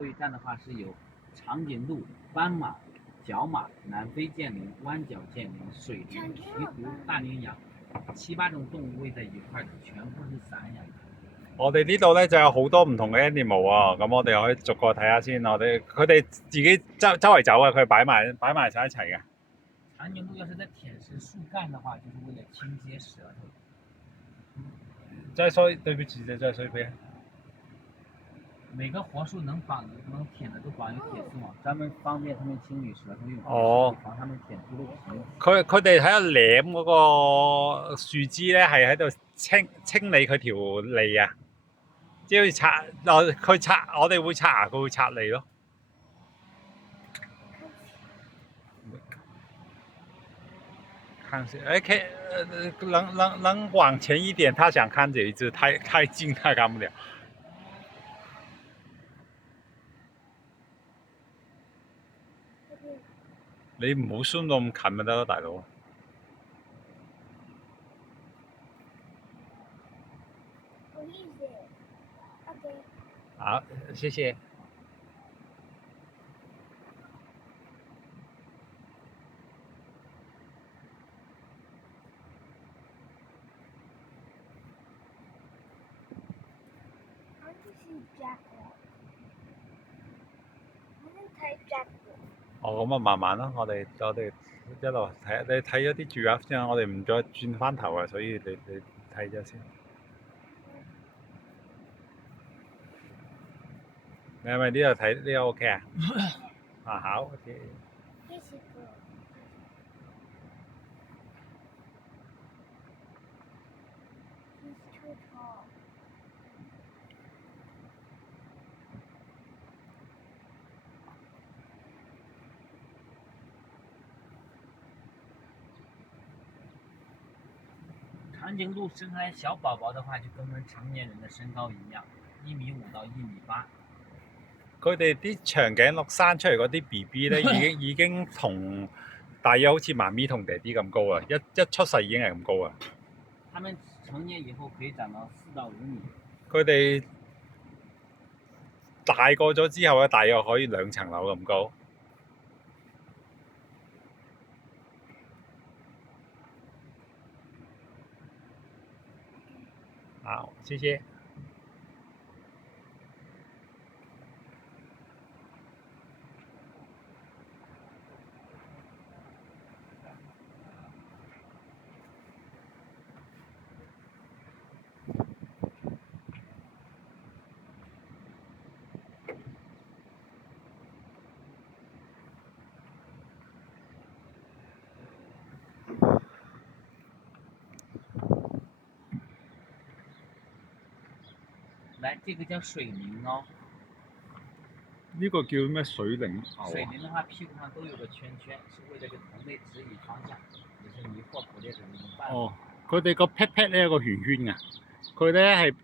后一站的话是有长颈鹿、斑马、角马、南非剑羚、弯角剑羚、水羚、鹈鹕、大羚羊，7、8種動物圍在一塊的，全部是散養的。我哋呢度咧就有好多唔同嘅 animal 啊，咁我哋可以逐個睇下先。佢哋自己周圍走啊，佢擺埋晒一齊嘅。長頸鹿要是在舔食樹幹的話，就是為了清潔舌頭。再說對不起，再說一遍。每個活樹能舔的都綁有鐵絲網，專門方便他們清理舌頭用，防他們舔出鹿皮。佢哋喺度舐嗰個樹枝咧，係喺度清理佢條脷啊，即係我哋會刷牙，佢會刷脷咯。看能往前一點，他想看這一隻，太近他看不了。你唔好 zoom 到咁近咪得咯，大佬。好，謝謝。哦，咁啊，慢慢啦，我哋一路睇，你睇咗啲giraffe先，我哋唔再轉翻頭啊，所以你睇咗先。你係咪呢度睇呢個 OK 啊？啊，好 OK。長頸鹿生出來小寶寶的話，就跟我們成年人的身高一樣，1.5到1.8米。佢哋啲長頸鹿生出嚟嗰啲 BB 咧，已經同大約好似媽咪同爹哋咁高啊！一出世已經係咁高啊！他們成年以後可以長到4到5米。佢哋大個咗之後咧，大約可以2層樓咁高。好，謝謝。來，這個叫水羚哦。呢個叫咩水羚？水羚的話，屁股上都有個圈圈，是為了給同類指引方向，也是迷惑捕獵者的一種辦法。哦，佢哋個 pat 咧有個圓圈㗎，佢咧係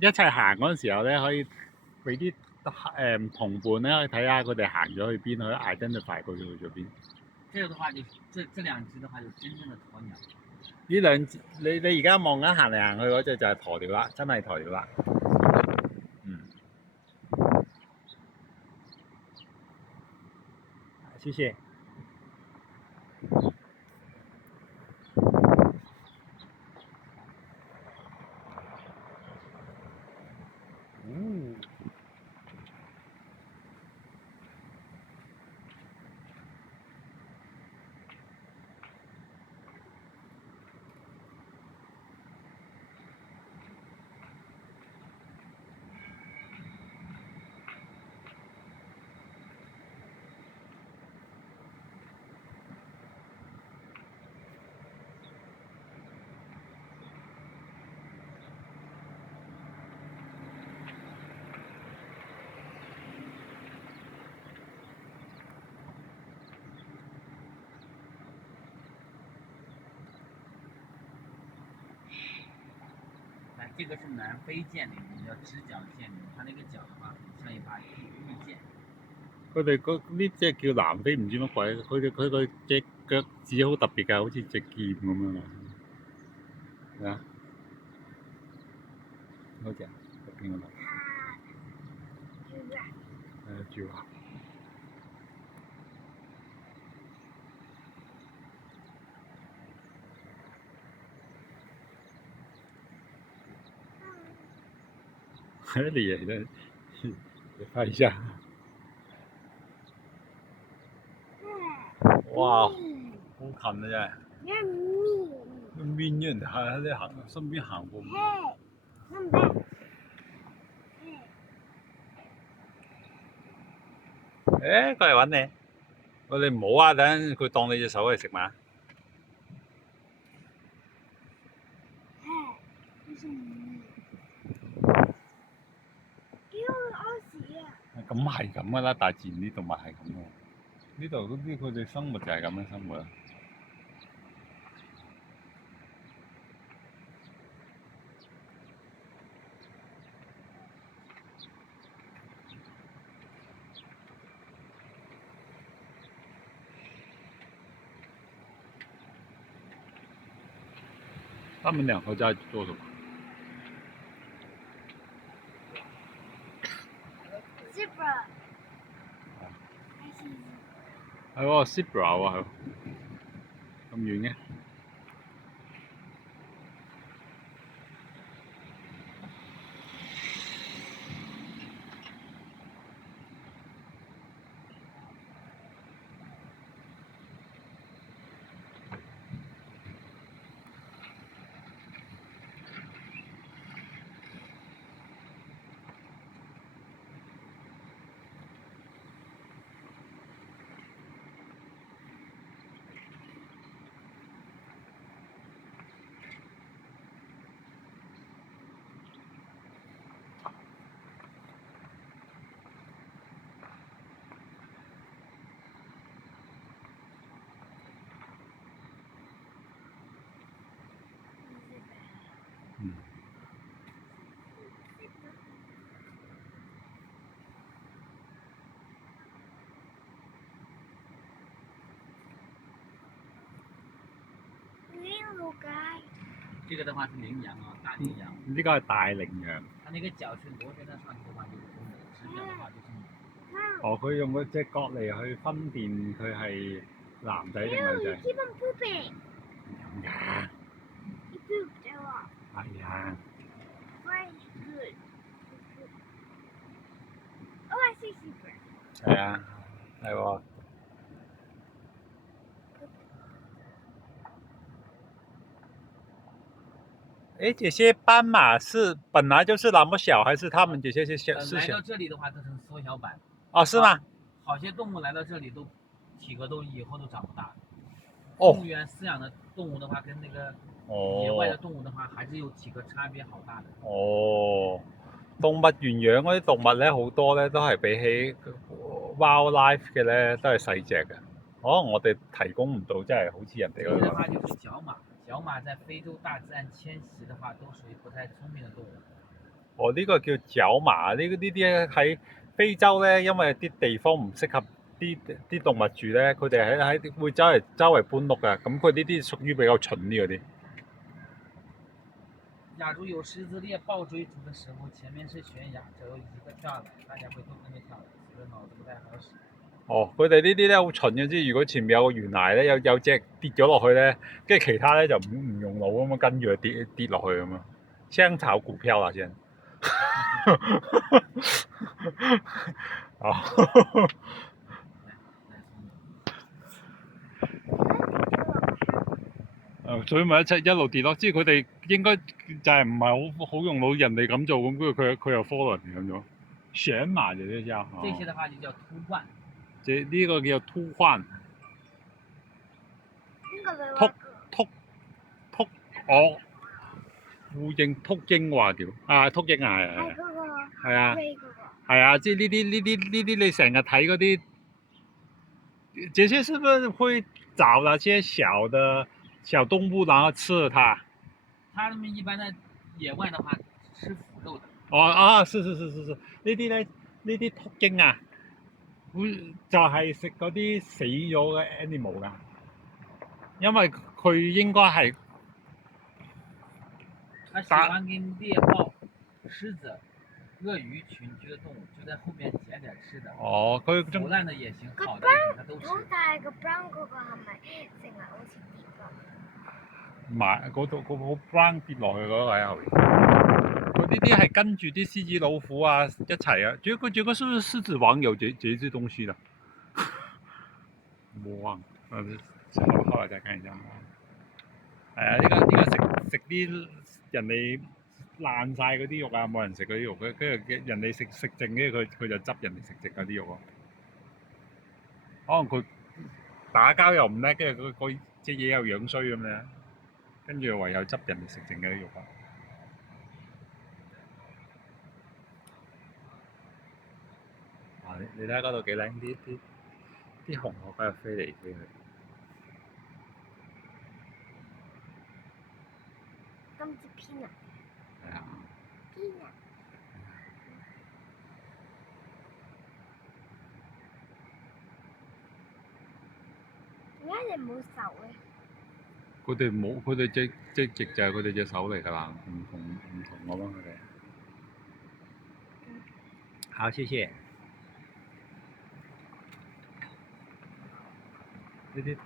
一齊行嗰陣時候咧，可以俾啲同伴咧去睇下佢哋行咗去邊，可以 identify 佢去咗邊。這個的話就這兩隻的話就真正的鴕鳥。呢兩隻你而家望緊行嚟行去嗰隻就係鴕鳥啦，真係鴕鳥啦。謝謝。這個是南非劍羚，叫直角劍羚，它那個角的話，很像一把利劍。佢哋呢隻叫南非唔知乜鬼，佢個隻腳趾好特別㗎，好似隻劍咁樣啊！係啊，嗰隻邊個？住啊！你嚟咧，你拍一下。哇！好近啊，真係。面人喺你行身邊行過。誒，過嚟揾你。喂，你唔好啊！等陣佢當你隻手嚟食嘛。咁係咁噶啦，大自然啲動物係咁喎。呢度嗰啲佢哋生活就係咁樣生活啦。他們兩個在做什麼 ？Zebra。係喎 ，zebra 喎，係咁遠嘅。嗯。这个的话是羚羊啊，大羚羊。呢個係大羚羊。它那个角是螺旋的上去的话就是公的，直角的话就是母。哦，佢用嗰隻角嚟去分辨佢係男仔定女仔。Keep on pooping. 咁㗎。He pooped a lot. 係啊。Very good. Oh, I see zebra. 係啊，係喎。哎，这些斑马是本来就是那么小，还是它们这些是小？来到这里的话都成缩小版。哦，是吗？好些动物来到这里都体格都以后都长不大。哦。动物园饲养的动物的话，跟那个野外的動物的話，還是有體格差別好大的。哦，動物園養嗰啲動物咧，好多咧都係比起 wildlife 嘅咧，都係細隻嘅。可能我哋提供唔到，真係好似人哋嗰個。的話就是角馬，角馬在非洲大自然遷徙的話，都屬於不太聰明的動物。哦，呢個叫角馬，呢啲喺非洲咧，因為啲地方唔適合啲動物住咧，佢哋喺會周圍搬屋㗎。咁佢呢啲屬於比較蠢啲嗰啲。假如有獅子獵豹追逐的時候，前面是懸崖，只有一個跳下來，大家會都跟着跳來，這個腦子不太好使。哦，佢哋呢啲咧好蠢嘅，即係如果前面有個懸崖咧，有隻跌咗落去咧，跟住其他咧就唔用腦咁樣跟住佢跌落去咁樣。香炒股票啦先。哦。所以咪一路跌咯，即係佢哋應該就係唔係好用腦，人哋咁做咁，跟住佢又 follow 人哋咁做。選馬就呢隻。這些的話就叫禿換。呢個叫禿換。禿我呼應禿鷹話屌啊，禿鷹啊係啊係啊，即係呢啲你成日睇嗰啲，這些是不是會找那些小動物，然後吃它。它們一般在野外的話，吃腐肉的。哦，是，呢啲禿鷹啊，會就係食嗰啲死咗嘅 animal 㗎，因為佢應該係。它喜歡跟獵豹、獅子、鳄魚群居的動物就在後面撿點吃的。哦，佢腐爛的也行，個好的也行，它都吃。好大個 brown 嗰個係咪成日好似跌落？埋嗰度嗰個 brown 跌落去嗰個喺後面。佢呢啲係跟住啲獅子老虎啊一齊啊。這個是不是獅子王有這隻東西啦？冇啊，後來再看一下。係啊，呢個食啲人哋爛晒嗰啲肉啊，冇人食嗰啲肉，跟住人哋食剩嘅，佢就執人哋食剩嗰啲肉咯。可能佢打交又唔叻，跟住佢隻嘢又樣衰咁樣，跟住唯有執人哋食剩嗰啲肉啊。啊！你睇下嗰度幾靚，啲紅鶴喺度飛嚟飛去。今次偏啊！係啊。偏啊！點解你冇手嘅？佢哋冇，佢哋隻翼就係佢哋隻手嚟㗎啦，唔同我幫佢哋。好，謝謝。呢啲